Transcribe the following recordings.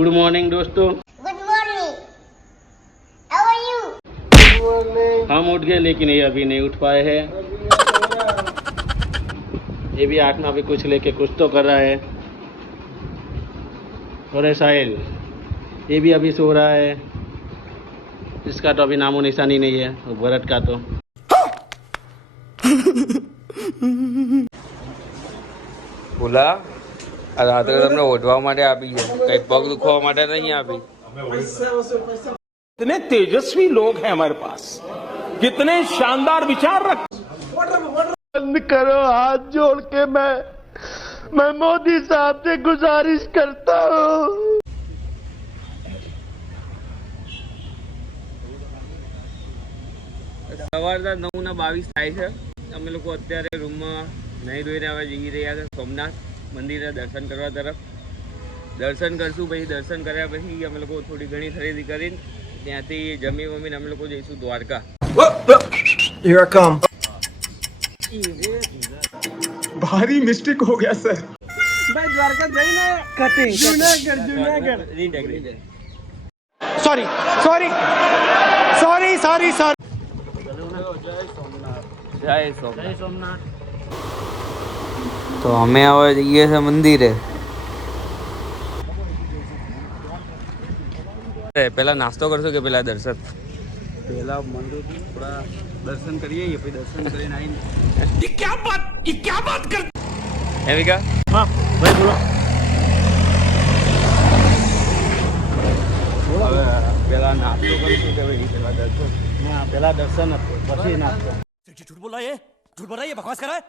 Good morning दोस्तों। Good morning, how are you? हम उठ गए लेकिन ये अभी नहीं उठ पाए हैं। ये भी आँख में अभी कुछ लेके कुछ तो कर रहा है। और साहिल ये भी अभी सो रहा है। इसका तो अभी नामो निशानी नहीं है, भरत का तो। બોલા આ રાત્રે તમને ઓઢવા માટે આપી છે, કઈ પગ દુખવા માટે નહીં આપી। कितने तेजस्वी लोग हैं हमारे पास, कितने शानदार विचार रख। बंद करो, हाथ जोड़ के मैं मोदी साहब से गुजारिश करता हूँ। સવારના 9:22 થાય છે। અમે લોકો અત્યારે રૂમમાં નહીં ધોઈને હવે જઈ રહ્યા છે સોમનાથ મંદિરે દર્શન કરવા તરફ। દર્શન કરશું, પછી દર્શન કર્યા પછી અમે લોકો થોડી ઘણી ખરીદી કરીને ત્યાંથી જમી વમીને અમે લોકો જઈશું દ્વારકા। Here I come. भारी मिस्टेक हो गया सर। भाई द्वारका जाइए cutting Junagadh sorry sorry sorry sorry sorry. જય સોમનાથ। તો અમે હવે જઈએ છીએ મંદિરે। પહેલા નાસ્તો કરશો કે પહેલા દર્શન? पहला मंदिर थोड़ा दर्शन करिए, ये फिर दर्शन करें आएंगे। ये क्या बात कर। એવિકા हाँ भाई बोलो। હવે પહેલા નાસ્તો કરશું કે પછી પહેલા દર્શન? हाँ पहला दर्शन પછી नाश्ता। झूठ बोल रहा है, झूठ बोल रहा है, ये बकवास कर रहा है।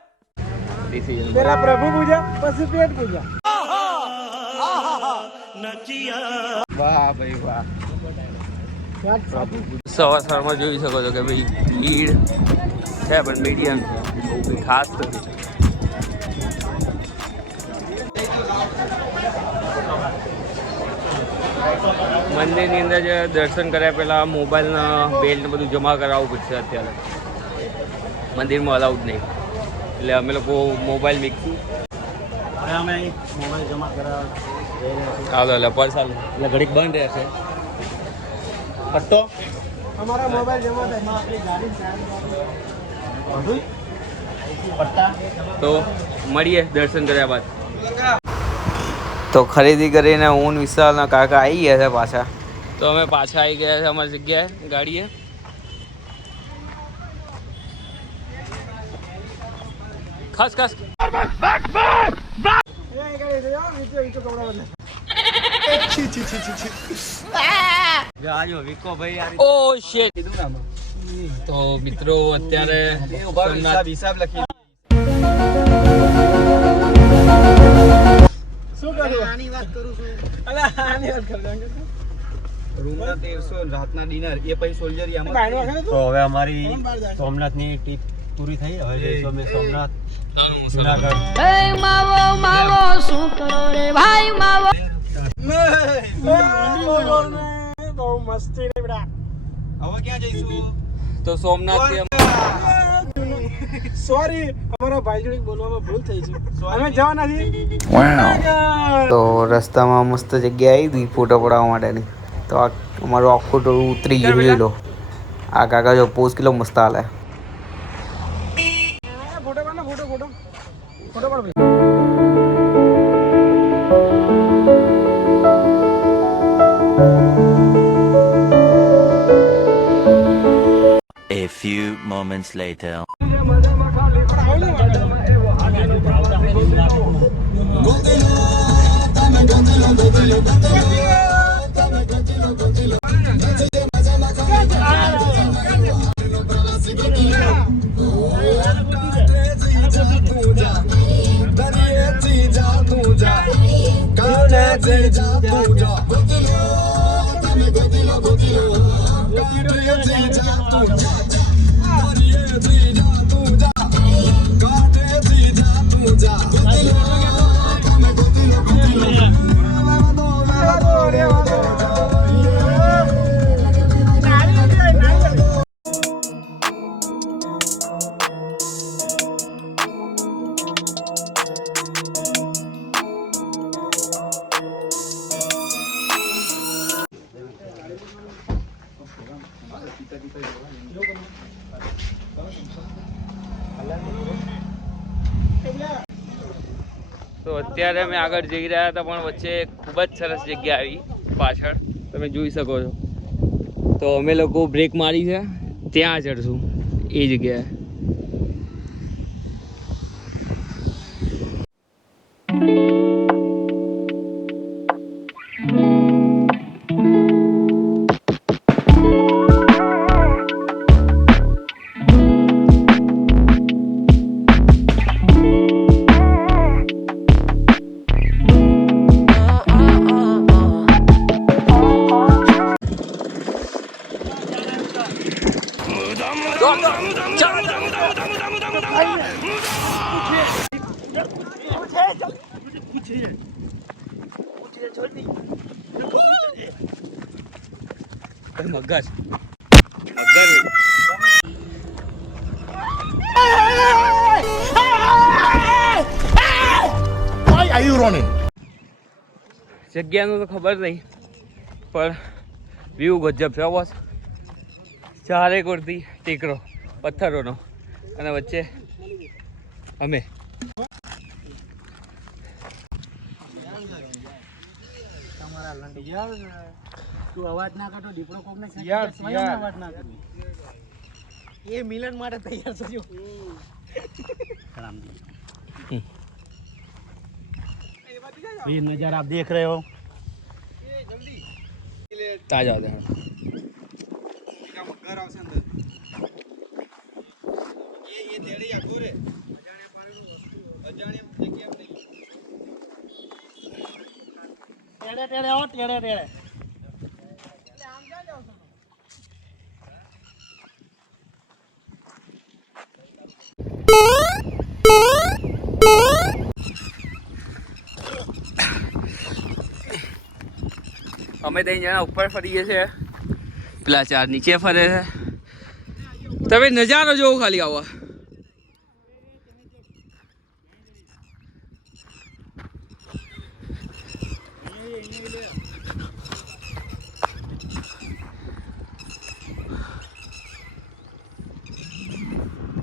ડિસિઝન तेरा प्रभु पूजा पशु पेट पूजा। વાહ ભાઈ વાહ। સવારમાં જોઈ શકો છો કે ભાઈ ભીડ છે પણ મીડિયમ છે, બહુ કંઈ ખાસ નથી। મંદિરની અંદર જે દર્શન કર્યા પહેલાં મોબાઈલના બેલ્ટ બધું જમા કરાવવું પડશે। અત્યારે મંદિરમાં અલાઉડ નહીં, એટલે અમે લોકો મોબાઈલ મૂકશું। અમે મોબાઈલ જમા કરાવવા જઈ રહ્યા છીએ। હાલો એટલે પરસાલ એટલે ઘડીક બંધ રહેશે। પટ્ટો हमारा मोबाइल जमा था। પટ્ટા તો મળીએ દર્શન કર્યા બાદ। તો ખરીદી કરીને હું વિશાલના કાકા આવી ગયા છે પાછા। તો અમે પાછા આવી ગયા છે અમારી જગ્યાએ ગાડીએ। ખાસ ખાસ ઓ શિટ। તો મિત્રો અત્યારે હિસાબ લખી શું કરું? આની વાત કરું છું। અલા આની વાત કર દે। રૂમના 1300 રાતના ડિનર એ પછી સોલ્જરિયામાં। બાયનો વાગે તો હવે અમારી સોમનાથની ટ્રીપ પૂરી થઈ। હવે જઈશું અમે સોમનાથ, જુનાગઢ। બહુ મસ્તી રે બેટા। હવે ક્યાં જઈશું? તો સોમનાથ સોરી, અમારા ભાઈ જોડે બોલવામાં ભૂલ થઈ છે। અમે જવા નથી। તો રસ્તામાં મસ્ત જગ્યા આવી હતી ફોટો પડાવવા માટેની। તો આ અમારો આખો ટોળું ઉતરી ગયું જોઈ લો। આ કાકા જો પોઝ કિલો મસ્ત હાલે। ફોટો પાડ, ફોટો ફોટો ફોટો પાડ ભાઈ। A few moments later. તો અત્યારે અમે આગળ જઈ રહ્યા હતા પણ વચ્ચે ખૂબ જ સરસ જગ્યા આવી પાછળ તમે જોઈ શકો છો. તો અમે લોકો બ્રેક મારી છે, ત્યાં ચડશું એ જગ્યાએ. મગર જગ્યાનું તો ખબર નહીં પણ વ્યૂ ગજબ છે બોસ. ચારે કોરથી ટેકરો પથ્થરોનો અને વચ્ચે અમે. તું અવાજ ના કરતો દીપડો કોક ને અવાજ ના કરતો. એ મિલન માટે તૈયાર થયો. ये नज़ारा आप देख रहे हो. તાજા ટેડે ટેડે આવો ટેડે ટેડે. અમે ત્યાં જણા ઉપર ફરીએ છીએ, પેલા ચાર નીચે ફરે છે. તમે નજારો જોવો ખાલી આવો.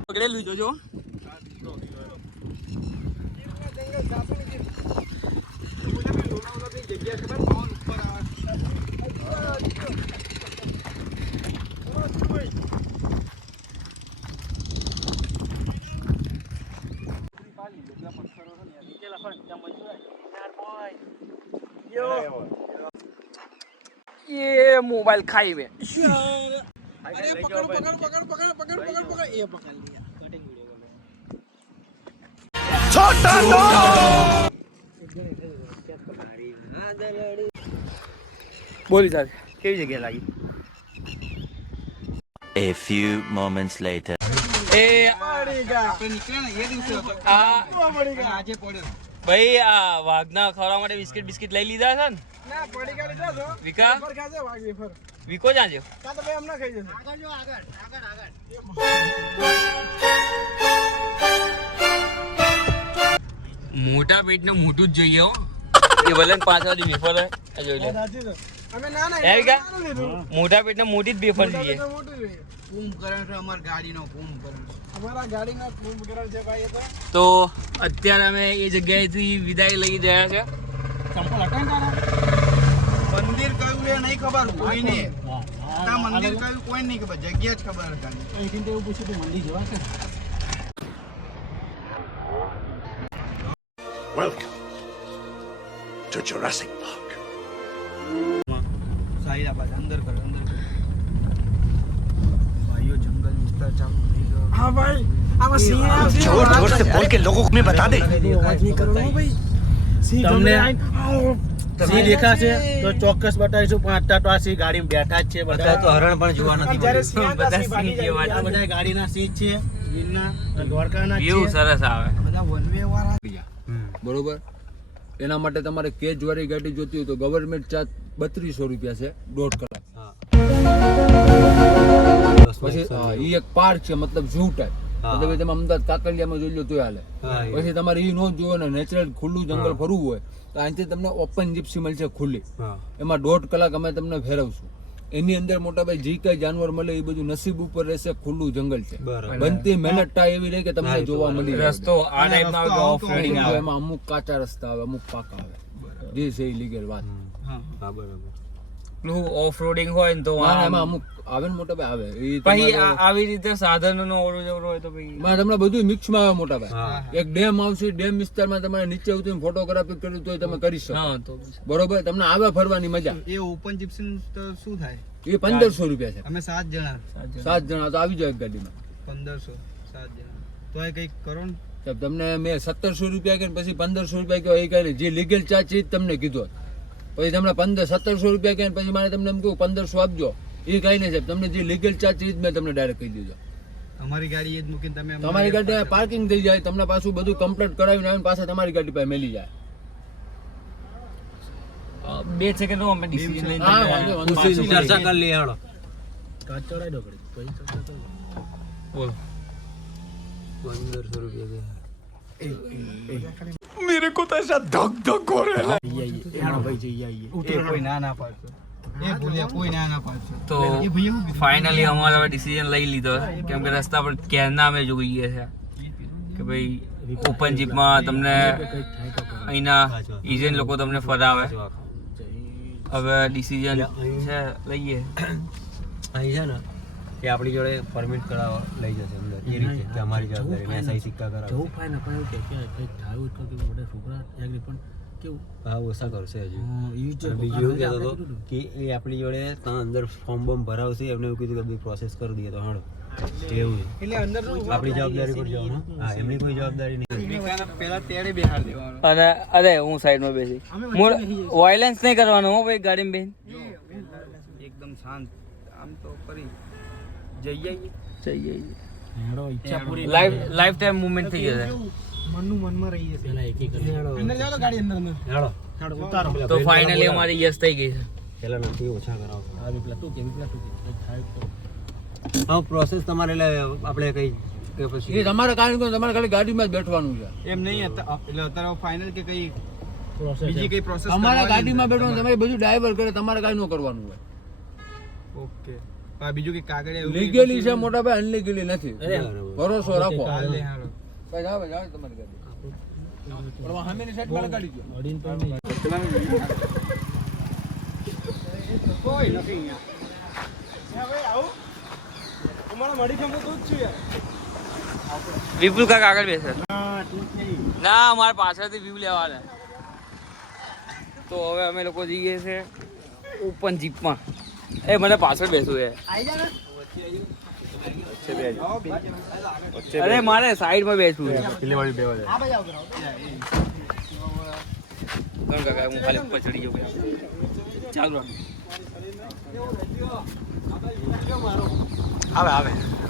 પકડેલું જોજો. ये मोबाइल खाई में. अरे पकड़ पकड़ पकड़ पकड़ पकड़ पकड़ पकड़ ये पकड़ लिया. બોલી સાહેબ કેવી જગ્યા લાગી? A few moments later. એ ભાઈ આ વાઘના ખવડાવવા માટે બિસ્કિટ બિસ્કિટ લઈ લીધા છે ને? વિકા વિકો જ્યાં છે? મોટા પેટને મોટું જ જોઈએ હો. એ ભલે 5 વાળી વેફર હોય જોઈ લે. મોટા પેટને મોટી જ વેફર જોઈએ. તો અત્યારે અમે એ જગ્યાએથી વિદાય લઈ રહ્યા છે. મંદિર કયું એ નહીં ખબર કોઈને. મંદિર કયું કોઈ નહીં ખબર, જગ્યા જ ખબર હતી. અહીંથી તો એવું પૂછ્યું કે મંદિર જવા છે. Welcome to Jurassic Park. સાહિરાબાદ અંદર કર ભાઈઓ જંગલ વિસ્તાર ચાલુ થઈ ગયો. હા ભાઈ આમાં સિંહ આવશે. जोर जोर से बोल के लोगों को मैं बता दे. અવાજ નહીં કરવાનો ભાઈ. તમને સિંહ દેખાશે તો ચોક્કસ બતાવીશું. પણ અત્યારે તો આ સિંહ ગાડીમાં બેઠા જ છે. બધા તો હરણ પણ જોવા નથી મળ્યું. બધા સિંહ જેવા આ બધા ગાડીના સિંહ છે, ગીરના દ્વારકાના વ્યૂ છે. સરસ આવે. બધા વનવે વાળા બરોબર. એના માટે તમારે કેજ વાળી ગાડી જોતી હોય તો ગવર્મેન્ટ ચાર્જ 3200 રૂપિયા છે 1.5 કલાક. પછી ઈ એક પાર્ક છે, મતલબ ઝૂ ટાઈપ. મતલબ તમે અમદાવાદ કાકડિયામાં જોઈ લો તોય હાલે. પછી તમારે ઈ નો જોવો ને નેચરલ ખુલ્લું જંગલ ફરવું હોય તો અહીંથી તમને ઓપન જીપ્સી મળશે ખુલ્લી. એમાં 1.5 કલાક અમે તમને ફેરવશું. એની અંદર મોટાભાઈ જે કઈ જાનવર મળે એ બધું નસીબ ઉપર રહેશે. ખુલ્લું જંગલ છે, બનતી મહેનત ટા એવી રહે કે તમને જોવા મળી જાય. રસ્તો આ ટાઈપનો આવે કે ઓફ રોડિંગ આવે. એમાં અમુક કાચા રસ્તા આવે, અમુક પાકા આવે, જે છે એ લીગલ વાત. ઓફ રોડિંગ હોય ને તો એમાં અમુક આવે ને મોટાભાઈ આવે એ પછી આવી રીતે સાધનોનો ઓરો જવરો હોય તો પછી માં તમને બધું મિક્સમાં આવે મોટાભાઈ. એક ડેમ આવશે, ડેમ વિસ્તારમાં તમારે નીચે ઉતરીને ફોટોગ્રાફી કરવી તો તમે કરી શકો. હા તો બરોબર, તમને આવે ફરવાની મજા. એ ઓપન જીપ્સી તો શું થાય? એ 1500 રૂપિયા છે. અમે 7 જણા 7 જણા તો આવી જાય એક ગાડીમાં. 1500 7 જણા તો એ કંઈક કરો ને. તો તમને મેં 1700 રૂપિયા કે પછી 1500 રૂપિયા કહો એ કઈ નહીં. જે લીગલ ચાર્જ છે એ જ તમને કીધો. પછી તમને 1700 રૂપિયા કે પછી મારે તમને એમ કહું 1500 આપજો, એ કઈ નહીં સાહેબ. તમને જે લીગલ ચાર્જ છે એ જ મેં તમને ડાયરેક્ટ કહી દીધો. અમારી ગાડી એ જ મૂકીને તમે તમારી ગાડી પાર્કિંગ થઈ જાય, તમને પાછું બધું કમ્પ્લીટ કરાવીને આવીને પાછા તમારી ગાડી પાસે મેલી જાય. 2 સેકન્ડમાં અમે ડિસિઝન લઈને હા, વાંધો નહીં. ચર્ચા કરી લઈએ હેડો. બોલો 1500 રૂપિયા કોઈ ના પાડશો. એ ભૂલ્યા કોઈ ના પાડશો. તો એ ભાઈ એવું કીધું. ફાઇનલી અમારે હવે ડિસિઝન લઈ લીધો છે. કેમ કે રસ્તા પર ક્યારના અમે જોઈએ છે કે ભાઈ ઓપન જીપમાં તમને અહીંના એજન્ટ લોકો તમને ફરાવે. હવે ડિસિઝન છે લઈએ. અહીં છે ને એ આપણી જોડે પરમિટ કરાવવા લઈ જશે અંદર, એ રીતે કે અમારી જવાબદારી ને સહી સિક્કા કરાવશે. હા, ઓછા કરશે હજી. અને બીજું એવું કહેતો હતો કે એ આપણી જોડે ત્યાં અંદર ફોર્મ બોર્મ ભરાવશે, એમને એવું કીધું કે બધી પ્રોસેસ કરી દઈએ તો હાડો એવું છે. એટલે અંદર આપણી જવાબદારી પર જવાનું. હા, એમની કોઈ જવાબદારી નહીં. પેલા તેડે બેહાડ દેવાનો. અને અરે હું સાઈડમાં બેસી વાયલન્સ નહીં કરવાનું હો ભાઈ ગાડીમાં બેન. એકદમ શાંત આમ તો કરી જઈએ લાઈફ ટાઈમ મુવમેન્ટ થઈ જશે. મનનું મનમાં રહી જશે. અંદર જાઓ તો ગાડી અંદર હાડો તો ફાઇનલી અમારી યસ થઈ ગઈ છે. પેલા નથી ઓછા કરાવો. હા, પ્રોસેસ તમારે એટલે આપણે કઈ કે પછી એ તમારે કાંઈ નહીં, તમારે ખાલી ગાડીમાં જ બેઠવાનું છે. એમ નહીં એટલે અત્યારે ફાઇનલ કે કઈ બીજી કઈ પ્રોસેસ તમારે ગાડીમાં બેઠવાનું, તમારે બધું ડ્રાઈવર કરે, તમારે કાંઈ ન કરવાનું હોય. ઓકે બીજું કઈ કાગળ લીગલી છે મોટા ભાઈ, અનલીગલી નથી. ભરોસો રાખો. હાલે હાલો ભાઈ જાવ તમારી ગાડી. પણ સામેની સાઈડમાં લગાડી દો. કોઈ નથી અહીંયા. ભાઈ આવું તમારા મડી ખંભો તો જ છું યાર. વિપુલ કાકા આગળ બેસે. ના અમારે પાછળથી વ્યૂ લેવાના. તો હવે અમે લોકો જઈએ છે ઓપન જીપમાં. એ મને પાછળ બેસવું છે. અરે મારે સાઈડમાં બેસવું છે. કાકા હું ખાલી ઉપર ચડી જાઉં. ચાલો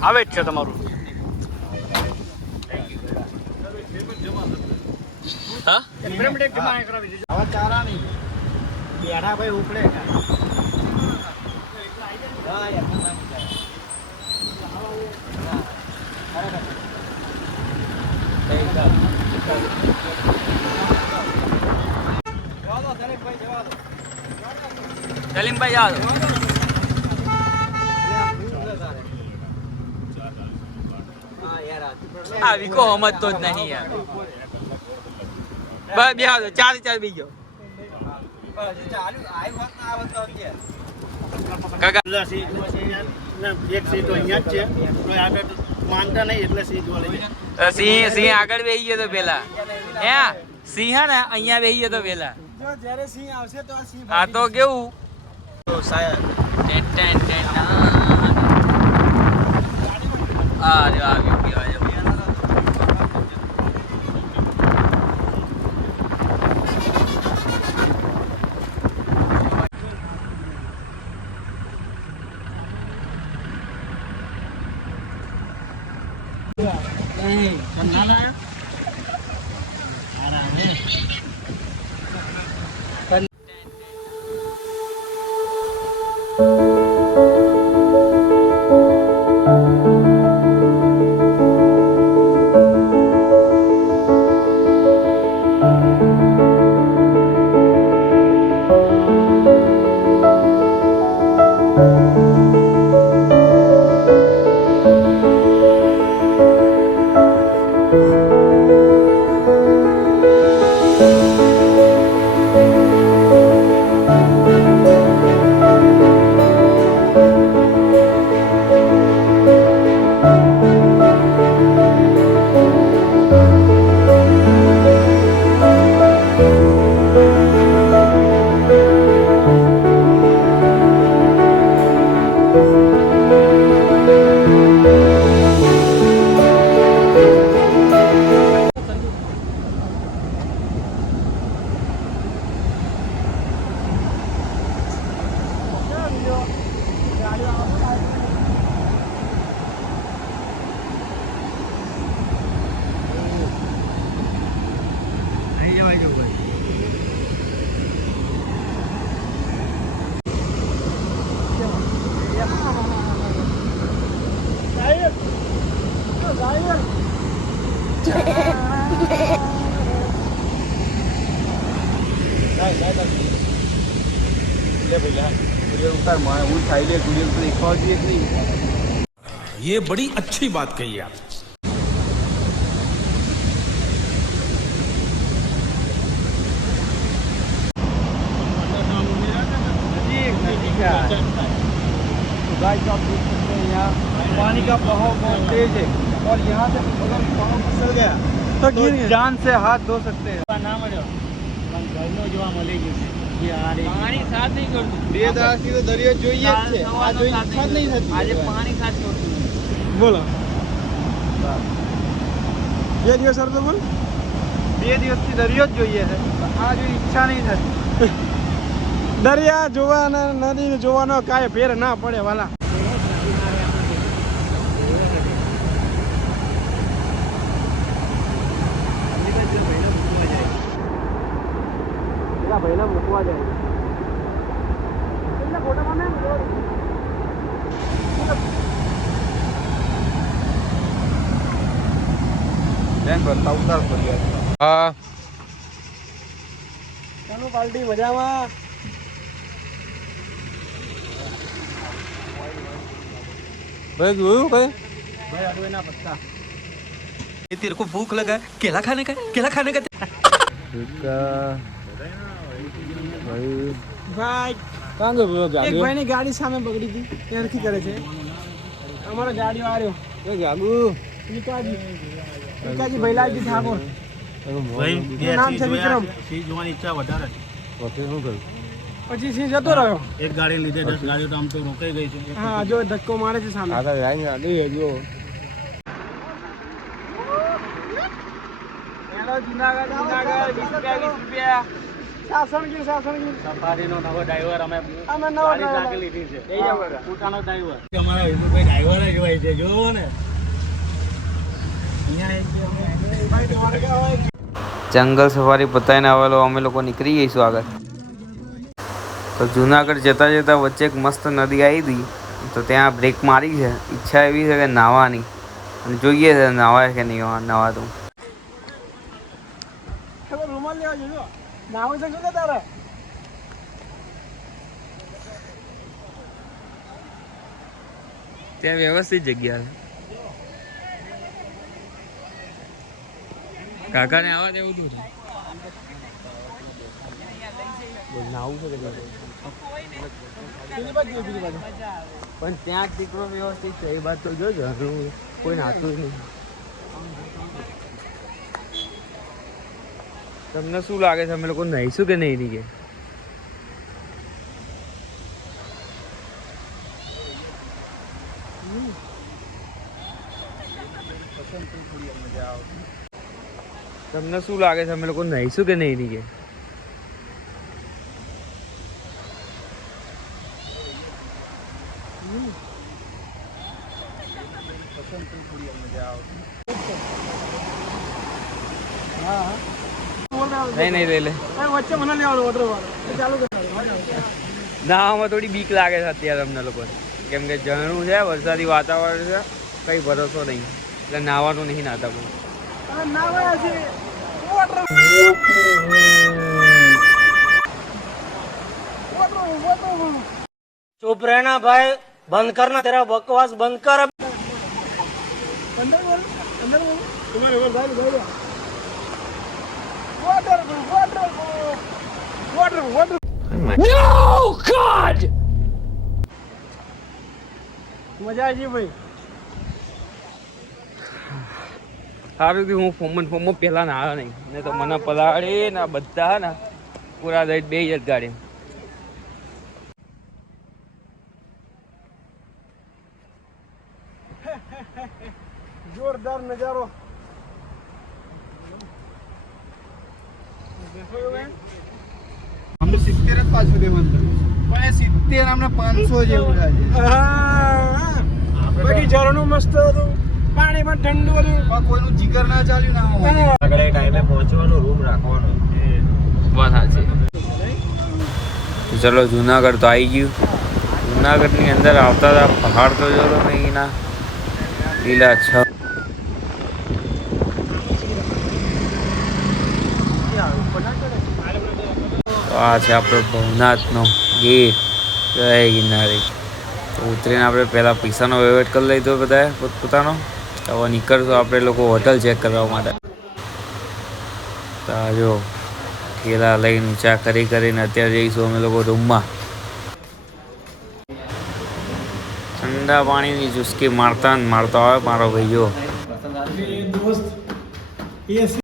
આવે જ છે તમારું. હા આવા ચારા નહીં બેઠા ભાઈ ઉપડે સલીમભાઈ જાઓ. આ વિકો સમજતો જ નહીં યાર. બસ બે હાલો ચાર બીજો કાકા એક સીટ અહીંયા જ છે, કોઈ આગળ માનતા નહીં એટલે સીટ વાળી. સિંહ આગળ બેસી ગયો તો પેલા. હે સિંહ હે ને અહીંયા બેસી ગયો તો પેલા. જ્યારે સિંહ આવશે તો આ સિંહ આ તો કેવું આવ્યું કહેવાય. ये बड़ी अच्छी बात कही आप. पानी का बहाव बहुत तेज है और यहाँ से अगर पाँव फिसल गया तो जान से हाथ धो सकते हैं. પાણી સાથ નહીં કરતું. બે દાડાથી તો દરિયો જોઈએ જ છે. આ જોઈ ઈચ્છા જ નહીં થતી. આજે પાણી સાથ કરતું નથી. બોલો 2 દિવસ સર તો બોલ 2 દિવસથી દરિયો જ જોઈએ છે. આ જોઈ ઈચ્છા નહીં થતી. દરિયા જોવાના નદી જોવાનો કાંઈ ફેર ના પડે વાલા. ભાઈના મૂકવા જાય ચાલો પાર્ટી મજામાં. ભાઈ જોયું ભાઈ ભાઈ અડવેના પત્તા तेरे को भूख लगा है केला खाने का ભાઈ એક ભાઈની ગાડી સામે બગડી હતી એ હરખી કરે છે. અમારો ગાડીઓ આવ્યો જાગુ વિકાજી ભૈલાજી ઠાકોર નામ છે વિક્રમ. સિંહ જોવાની ઈચ્છા વધારે છે. શું કર્યું પછી સિંહ જતો રહ્યો. એક ગાડી લીધે 10 ગાડીઓ તો આમ તો રોકાઈ ગઈ છે. હા જો ધક્કો મારે છે સામે. આગળ લાઈન આડી જો હેલો જુનાગઢ 20 રૂપિયા. સાસણગીર સફારીનો નવો ડ્રાઈવર અમે નવો ગાડી driver. ચાકી લીધી છે. લઈ જાઓ કાકા. પોતાનો ડ્રાઈવર અમારા હિન્દુભાઈ ડ્રાઈવર જ હોય છે જોવો ને. જંગલ સફારી પતાવીને આવેલો અમે લોકો નીકળી જઈશું આગળ. તો જુનાગઢ જતાં જતાં વચ્ચે એક મસ્ત નદી આવી હતી તો ત્યાં બ્રેક મારી છે. ઈચ્છા એવી છે કે નાહવાની અને જોઈએ છે નાવાય કે નહીં નાવાતું. રૂમાલ લેવા જોજો નામ છે શું તારા ત્યાં વ્યવસ્થિત જગ્યા છે. કાકાને આવવા દેવું હતું નાવું છે પણ ત્યાં દીકરો વ્યવસ્થિત છે એ વાત તો જોજો. કોઈ નાતું નહીં. તમને શું લાગે છે અમે લોકો નહીશું કે નહીં નહીં? તમને શું લાગે છે અમે લોકો નહીશું કે નહીં નહીં? નહીં લઈ લે. વચ્ચે મને લેવાનું વોટર ચાલુ ના આમાં થોડી બીક લાગે છે અત્યારે અમને લોકોને, કેમ કે ઝરણું છે, વરસાદી વાતાવરણ છે, કઈ ભરોસો નહીં, એટલે નાવાનું નહીં નાતા કોઈ. चुप रहना भाई, बंद करना तेरा बकवास, बंद कर. No God! મજા આવી ભાઈ. સારું કે હું ફોર્મમાં પહેલા ના આવ્યો નહીં, ને તો મને પલાળી ને બધા ને પૂરા દઈ બે જ ગાડી. જોરદાર નજારો. અમને 70 જ પાછું દેવાનું પણ એ 70 અમને 500 જેવું લાગે. બાકી ઝરણું મસ્ત હતું, પાણી પણ ઠંડુ હતું, પણ કોઈનું જીગર ના ચાલ્યું ના હોય. આગળ ટાઈમે પહોંચવાનો, રૂમ રાખવાનો. બસ સાચી. ચલો જુનાગઢ તો આવી ગયું. જુનાગઢની અંદર આવતા હતા પહાડ તો જો તમે અહીંના લીલા છ. આ છે આપણો ભવનાથનો ગેટ. જય ગિરનારી. તો ઉતરીને આપણે પહેલાં પૈસાનો વહીવટ કરી લીધો બધાએ પોતપોતાનો. હવે નીકળશું આપણે લોકો હોટલ ચેક કરવા માટે. તો જો ઠેલા લઈને ઊંચા કરીને અત્યારે જઈશું અમે લોકો રૂમમાં. ઠંડા પાણીની ચુસ્કી મારતા ને મારતા આવે મારો ભાઈઓ.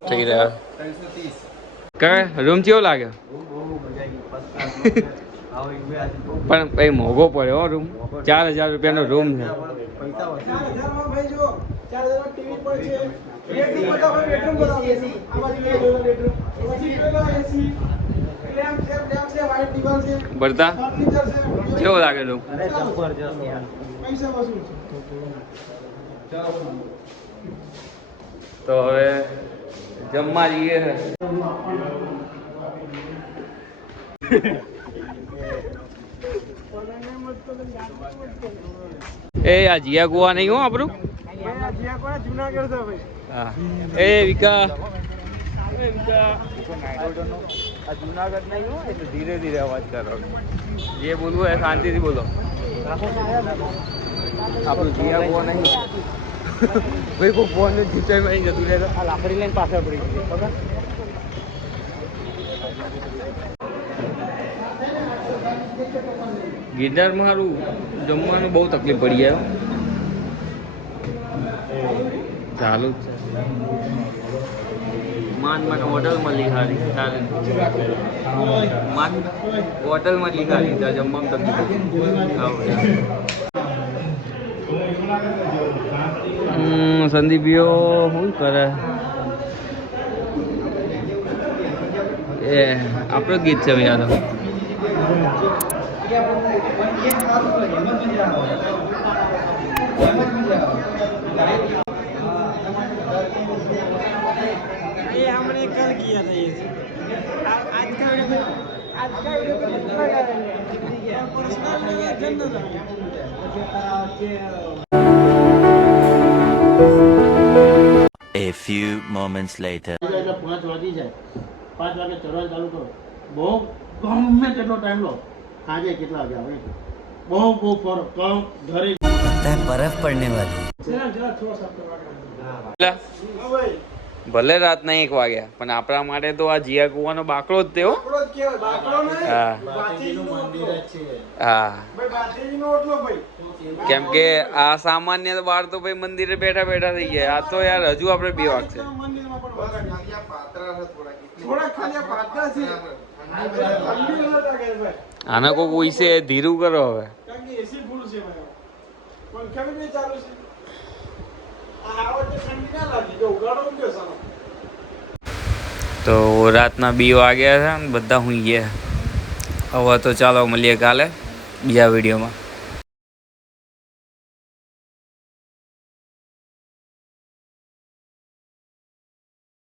થઈ રહ્યા કયા રૂમ કેવો લાગે? પણ ભાઈ મોંઘો પડ્યો હો રૂમ. 4,000 રૂપિયાનો રૂમ છે. ભરતા કેવો લાગે રૂમ? તો હવે જમવા જઈએ. એ આ જીયા કુવા નહીં હો આપણું. હા એ વિકા જુનાગઢ નહીં હો. એટલે ધીરે ધીરે અવાજ કરો. જે બોલવું એ શાંતિથી બોલો. આપણું જીયા કુવા નહીં ભાઈ. કોઈ ફોન જીચાઈ જતું રહે. આ લાકડી લઈને પાછળ પડી ગઈ ખબર. ગિરનારમાં સારું જમવાનું બહુ તકલીફ પડી જાય. ચાલુ જ છે. માન હોટલમાં લીખાડી ચાલે. માન હોટલમાં લીખાડી ત્યાં જમવામાં તકલીફ. સંદીપીઓ શું કરે? એ આપણું ગીત છે યાદ. ये हमने कल किया था ये आज का वीडियो पे पर्सनल नहीं है general A few moments later. 5 વાગી જાય. 5 વાગે ચડવાનું ચાલુ કરો. બહુ ગમે તેટલો ટાઈમ લો. આજે કેટલા વાગે આવે? બહુ ફરક કમ ઘરે बर्फ पड़ने वाली. ભલે રાતના 1 વાગ્યા પણ આપણા માટે તો આ જીયા કુવાનો બાકડો જ તેવો. હા કેમ કે આ સામાન્ય બાર તો ભાઈ મંદિરે બેઠા બેઠા થઈ ગયા. આ તો યાર હજુ આપણે 2 વાગશે. આને કોઈક ઉઈસે ધીરું કરો હવે. તો રાતના 2 વાગ્યા છે ને બધા સુઈ ગયા. હવે તો ચાલો મળીએ કાલે બીજા વિડીયોમાં.